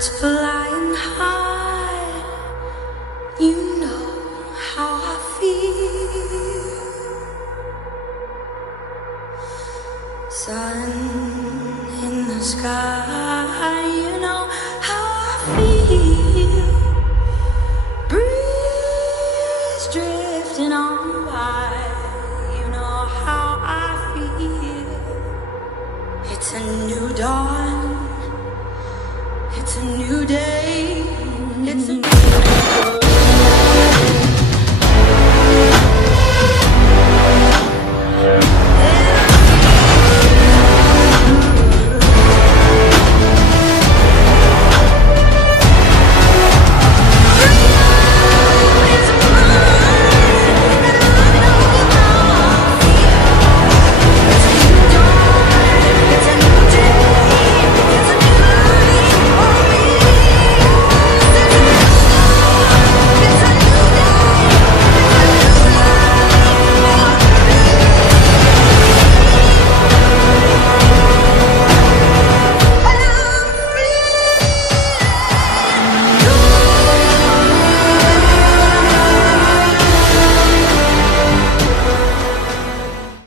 birds flying high, you know how I feel. Sun in the sky, you know how I feel. Breeze drifting on by, you know how I feel. It's a new dawn, it's a new day, it's a new world.